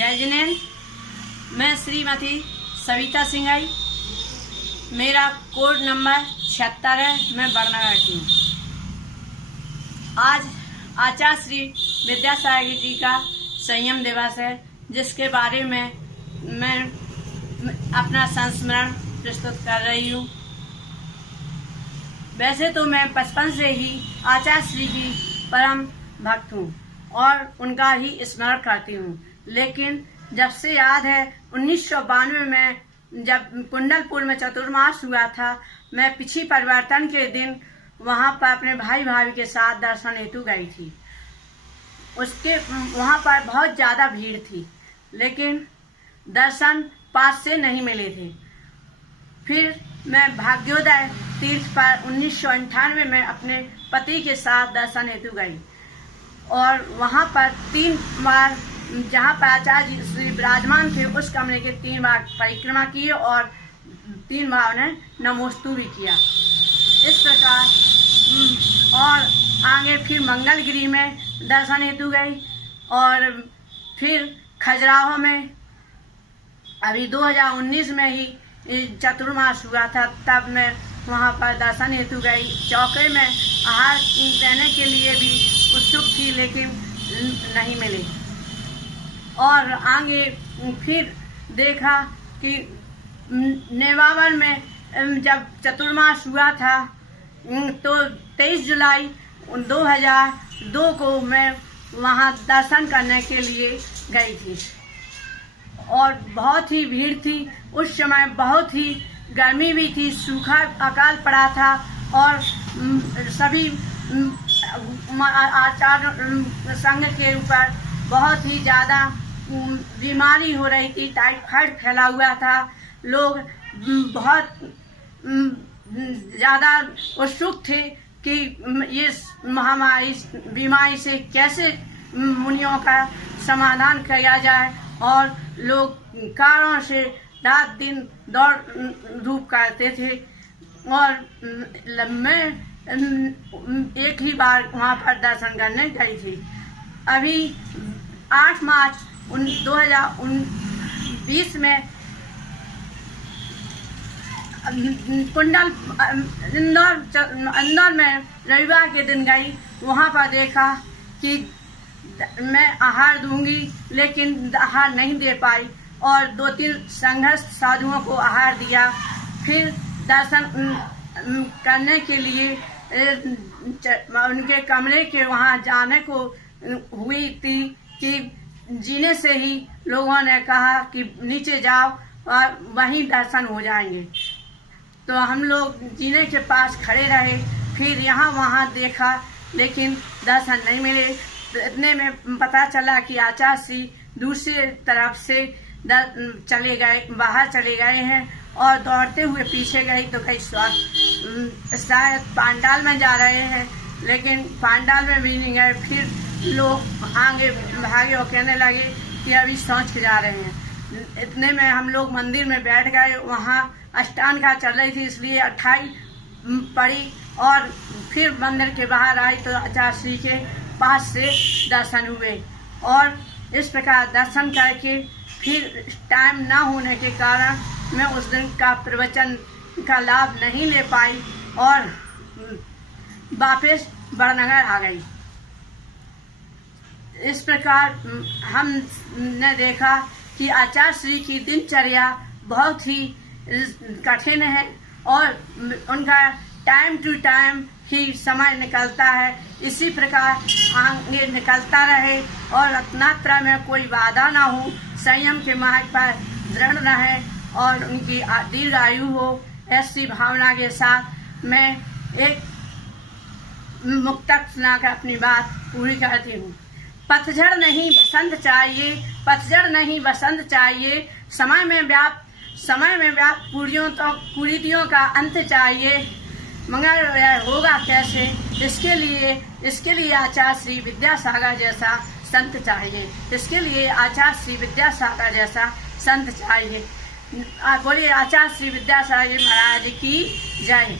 जय जिनेंद्र। मैं श्रीमती सविता सिंघाई, मेरा कोड नंबर 76 है। मैं बड़नगर की हूँ। आज आचार्य श्री विद्यासागर जी का संयम दिवस है, जिसके बारे में मैं अपना संस्मरण प्रस्तुत कर रही हूँ। वैसे तो मैं बचपन से ही आचार्य श्री की परम भक्त हूँ और उनका ही स्मरण करती हूँ, लेकिन जब से याद है 1992 में जब कुंडलपुर में चतुर्मास हुआ था, मैं पिछी परिवर्तन के दिन वहाँ पर अपने भाई भाभी के साथ दर्शन हेतु गई थी। उसके वहाँ पर बहुत ज़्यादा भीड़ थी, लेकिन दर्शन पास से नहीं मिले थे। फिर मैं भाग्योदय तीर्थ पर 1998 में अपने पति के साथ दर्शन हेतु गई और वहाँ पर 3 बार, जहाँ पर आचार्य जी श्री विराजमान थे, उस कमरे के 3 बार परिक्रमा किए और 3 बार उन्हें नमोस्तु भी किया। इस प्रकार और आगे फिर मंगलगिरी में दर्शन हेतु गई और फिर खजुराहो में अभी 2019 में ही चतुर्मास हुआ था, तब मैं वहाँ पर दर्शन हेतु गई। चौके में आहार देने के लिए भी उत्सुक थी, लेकिन नहीं मिली। और आगे फिर देखा कि नेवावर में जब चतुर्मास हुआ था तो 23 जुलाई 2002 को मैं वहाँ दर्शन करने के लिए गई थी और बहुत ही भीड़ थी। उस समय बहुत ही गर्मी भी थी, सूखा अकाल पड़ा था और सभी आचार्य संघ के ऊपर बहुत ही ज़्यादा बीमारी हो रही थी, टाइफाइड फैला हुआ था। लोग बहुत ज़्यादा उत्सुक थे कि ये महामारी बीमारी से कैसे मुनियों का समाधान किया जाए, और लोग कारों से रात दिन दौड़ धूप करते थे। और मैं एक ही बार वहाँ पर दर्शन करने गई थी। अभी 8 मार्च 2020 में इंदौर में रविवार के दिन गई। वहाँ पर देखा कि मैं आहार दूंगी, लेकिन आहार नहीं दे पाई और 2-3 संघर्ष साधुओं को आहार दिया। फिर दर्शन करने के लिए उनके कमरे के वहाँ जाने को हुई थी कि जीने से ही लोगों ने कहा कि नीचे जाओ और वहीं दर्शन हो जाएंगे। तो हम लोग जीने के पास खड़े रहे, फिर यहाँ वहाँ देखा, लेकिन दर्शन नहीं मिले। इतने में पता चला कि आचार्य श्री दूसरी तरफ से बाहर चले गए हैं और दौड़ते हुए पीछे गई तो कहीं शायद पांडाल में जा रहे हैं, लेकिन पांडाल में भी नहीं गए। फिर लोग आगे भागे और कहने लगे कि अभी सोच के जा रहे हैं। इतने में हम लोग मंदिर में बैठ गए। वहाँ अष्टांगा चल रही थी, इसलिए 28 पड़ी और फिर मंदिर के बाहर आई तो आचार्य श्री के पास से दर्शन हुए। और इस प्रकार दर्शन करके फिर टाइम ना होने के कारण मैं उस दिन का प्रवचन का लाभ नहीं ले पाई और वापस बड़नगर आ गई। इस प्रकार हमने देखा कि आचार्य श्री की दिनचर्या बहुत ही कठिन है और उनका टाइम टू टाइम ही समय निकलता है। इसी प्रकार आगे निकलता रहे और रत्नात्रा में कोई बाधा ना हो, संयम के मार्ग पर दृढ़ रहे और उनकी दीर्घ आयु हो। ऐसी भावना के साथ मैं एक मुक्तक सुनाकर अपनी बात पूरी करती हूँ। पतझड़ नहीं बसंत चाहिए, पतझड़ नहीं बसंत चाहिए, समय में व्याप्त कुरीतियों का अंत चाहिए, मगर यह होगा कैसे? इसके लिए आचार्य श्री विद्यासागर जैसा संत चाहिए। इसके लिए आचार्य श्री विद्यासागर जैसा संत चाहिए। बोलिए आचार्य श्री विद्यासागर महाराज की जय।